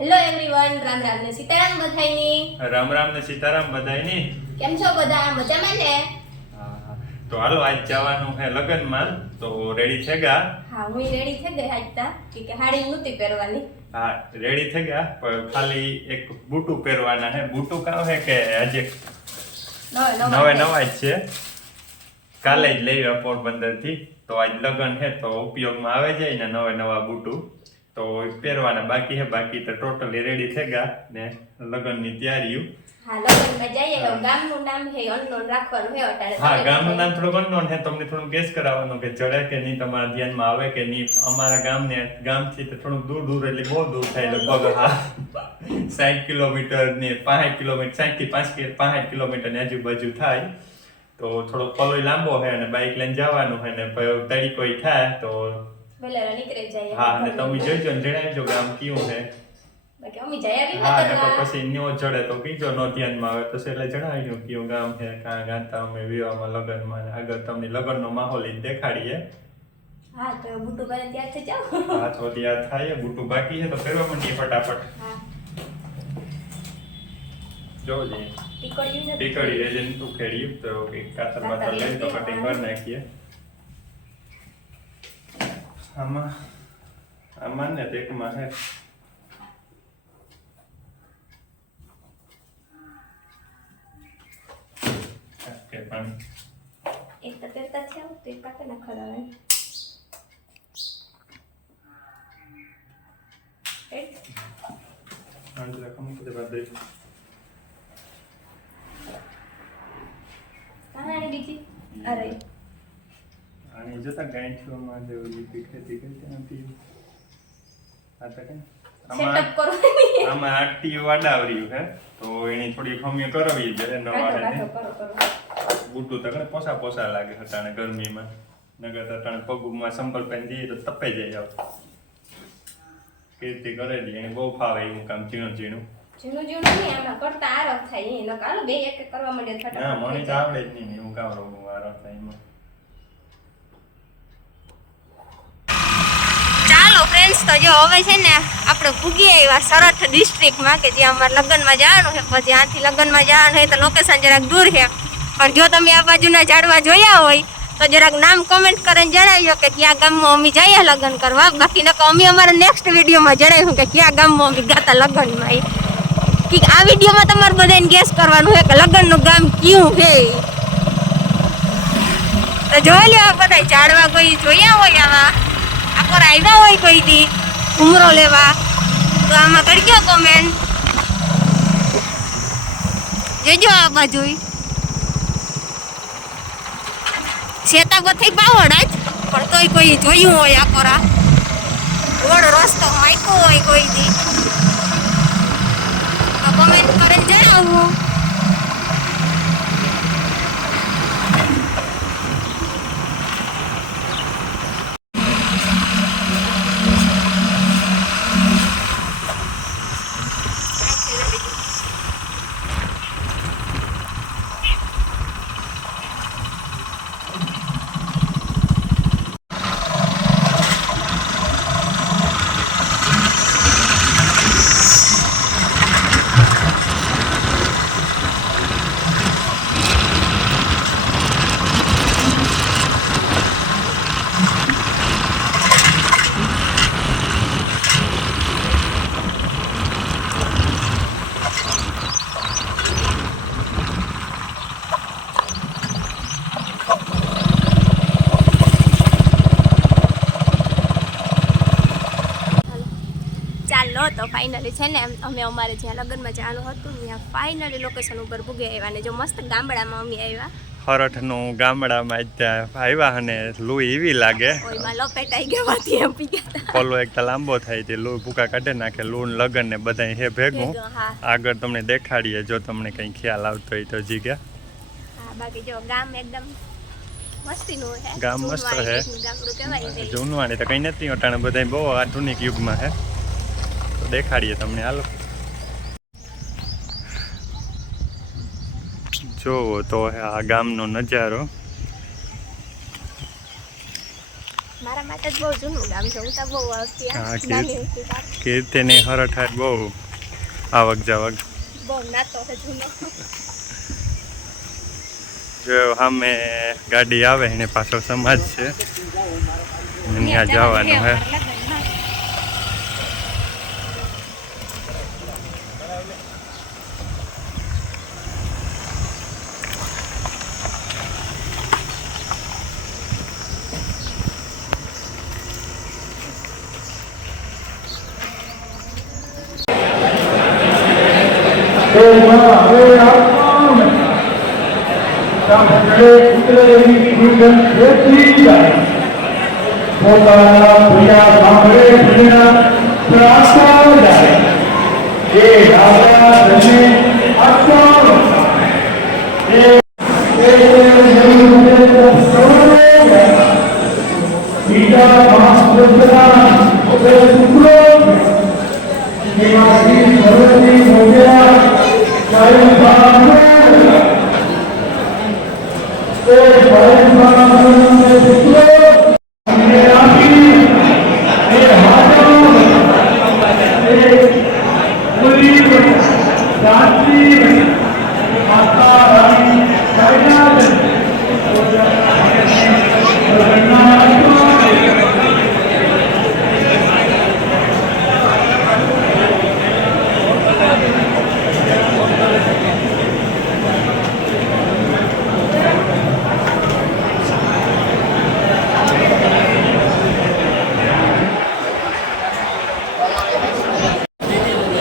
Hello everyone, Ram Ram ને સીતારામ બધાયની. રામ રામ ને સીતારામ બધાયની. કેમ છો બધા? મજામાં ને? હા, તો હાલો આજ જવાનું છે લગનમાં, તો રેડી થઈ ગયા? હા, હું રેડી થઈ ગઈ આજતા કે હાડી નહોતી પહેરવાની. હા, રેડી થઈ ગયા, પણ ખાલી એક બૂટું પહેરવાના છે. બૂટું કામ છે કે આજે નવા જ છે, કાલે જ લઈ પોરબંદર થી. તો આજ લગન છે તો ઉપયોગમાં આવે જાય ને નવા બૂટું તો પહેરવાના બાકી છે. બાકી તો ટોટલી રેડી થઈ ગયા ને લગનની તૈયારીઓ. હા, લગનમાં જઈએ. ગામનું નામ છે અનનોન રાખવાનું છે અટાણે. હા, ગામનું નામ થોડું અનનોન છે. તમને થોડું ગેસ કરાવવાનું કે ચડે કે નહીં, તમારા ધ્યાનમાં આવે કે નહીં. અમારા ગામથી તો થોડુંક દૂર એટલે બહુ દૂર થાય, લગભગ 60 કિલોમીટર ને 65 કિલોમીટર, 60 થી 65 કિલોમીટર ની આજુબાજુ થાય. તો થોડો પલોય લાંબો છે અને બાઇક લઈને જવાનું છે ને તડીકોઈ થાય તો વેલેરા નીકળી જાય. હા, અને તમે જોઈજો ને જણાવજો ગામ કયું છે. બાકી અમે જઈ આવી. હા, ને પછી ન્યો ચડે તો કીજો, નો ધ્યાનમાં આવે તો એટલે જણાવજો કયું ગામ છે, કાં ગાતા અમે વિવાહમાં લગનમાં આગળ તમને લગનનો માહોલ દેખાડીએ. હા, તો બુટુ કરે ત્યાર થઈ જાવ. હા, તો તૈયાર થાય. બુટુ બાકી છે તો ફેરવા માંડીએ ફટાફટ. હા, જોજે ટીકડી રેજન ઉખેડ્યું તો એક કાતર બાતર લઈ તો કટિંગ કરી નાખીએ. આમાં ને તેકમાં છે. એક તો પહેરતા છે તો એક કાપે ના ખરાવે. બીજી અરે અને જોતા ગાંઠિયોમાં જેવી પીખેતી ગઈ ત્યાંથી આ તો કઈ સેટઅપ કરો. આમાં આટી વાડાવર્યું છે તો એની થોડી ખમી કરવી છે નવાને. બૂટું તો પોસા લાગે હટાણે ગરમીમાં, નગર હટાણે પગમાં સંભળ પહેરી દઈએ તો તપે જાય. કીર્તિ કરેલી એને બહુ ફાવે એવું કામ, ઝીણું નહીં આમાં કરતા આરસ થાય. એ નકાલો બે એક કરવા માંડે ફટાફટ. ના, મને તો આવડે જ નહીં એવું કામ રોગું આરસ થાય એમાં. ચાલો ફ્રેન્ડ્સ, તો જો હવે છે ને આપણે પૂગી આવ્યા સરહદ ડિસ્ટ્રિક્ટમાં કે જ્યાં અમારે લગ્નમાં જવાનું છે. પછી ત્યાંથી લગ્નમાં જવાનું હોય તો લોકેશન જરાક દૂર છે, પણ જો તમે આ બાજુના ઝાડવા જોયા હોય તો જરાક નામ કમેન્ટ કરીને જણાવજો કે કયા ગામમાં અમે જઈએ લગ્ન કરવા. બાકી નકર અમે અમારા નેક્સ્ટ વિડીયોમાં જણાવ્યું કે કયા ગામમાં અમે ગાતા લગ્નમાં. આ વિડીયોમાં તમારે બધાને ગેસ કરવાનું છે કે લગ્નનું ગામ કયું છે. તો જોઈ લો આ બધા ઝાડવા કોઈ જોયા હોય આવા પર આવ્યા હોય કોઈ દી ઉમરો લેવા તો આમાં કરજો કોમેન્ટ. જોજો આ બાજુ શેતાગોથી બાવળ જ, પણ તોય કોઈ જોયું હોય આ પરા રોડ રસ્તો માયકો હોય કોઈ દી તો કોમેન્ટ કરીને જણાવવું. તો ફાઇનલી છે ને અમે અમારે જ્યાં લગ્નમાં જવાનું હતું ત્યાં ફાઇનલી લોકેશન ઉપર પૂગી આવ્યા ને જો મસ્ત ગામડામાં અમે આવ્યા. હરઠનું ગામડામાં ત્યાં આવ્યા અને લૂ એવી લાગે ઓયમાં લપેટાઈ ગવાથી એમ પી ગયા. પલો એક લાંબો થાય તે લૂ ભૂકા કાઢે નાખે. લૂન લગન ને બધા હે ભેગું આગળ તમને દેખાડીએ જો તમને કઈ ખ્યાલ આવતો હોય તો જી ગયા. હા, બાકી જો ગામ એકદમ મસ્તીનું છે. ગામ મસ્ત છે, ગામડું કહેવાય. જૂનવાણી તો કઈ નથી અટાણે બધા બહુ આધુનિક યુગમાં છે. દેખાડીએ તમને, હાલો જોવો તો આ ગામનો નજારો. મારા હરઠ બહુ જૂનું ગામ છે. હું તો બહુ આવતી હા, નાની હતી ત્યારે. કીર્તિની હરઠ બહુ આવક જાવક. બહુ નાતો છે જૂનો. જો સામે ગાડી આવે એને પાછળ સમાજ છે ત્યાં જવાનું હે.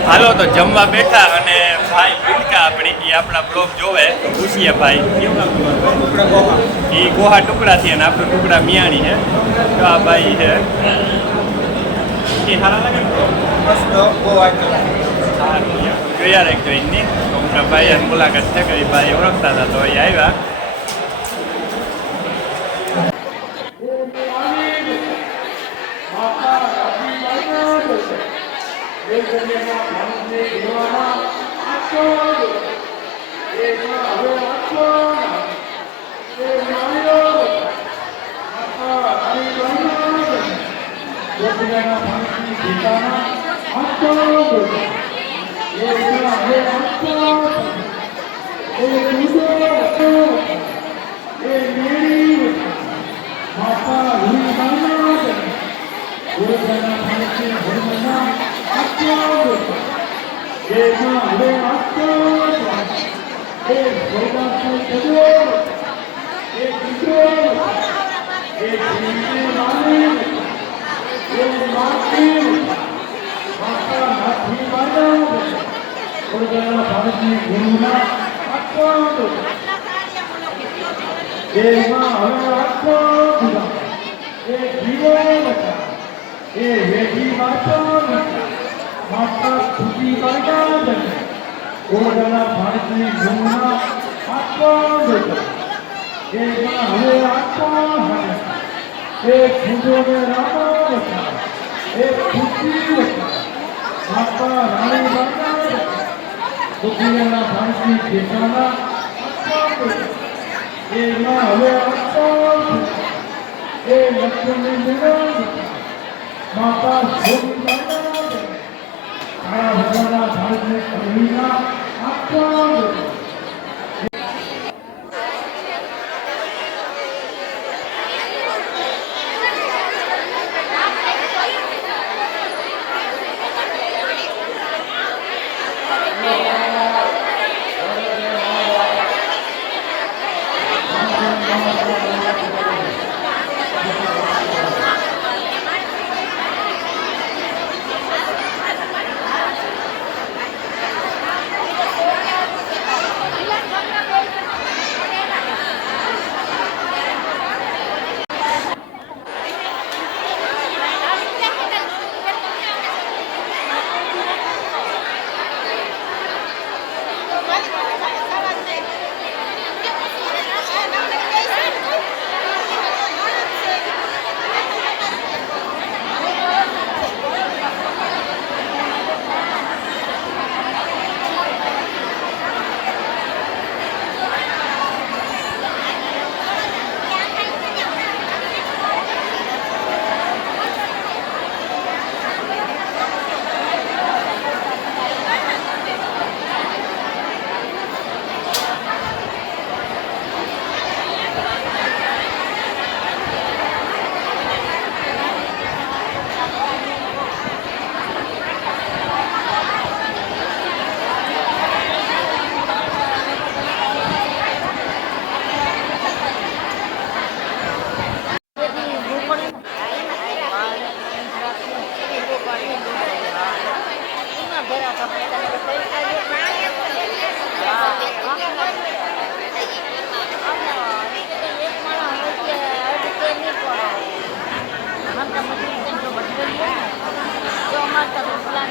હાલો તો જમવા બેઠા અને ભાઈ ગુટકા આપણી એ આપણા બ્લોગ જોવે તો પૂછીએ ભાઈ કેવું નામ તમારું? એ ગોહા ટુકડાથી અને આપણું ટુકડા મિયાણી છે. તો આ ભાઈ છે એ સારા લાગે જોયા એક જોઈનની તો ભાઈ મુલાકાત છે કે ભાઈ ઓળખતા હતા તો એ આવ્યા. જો અમારે તો પ્લાન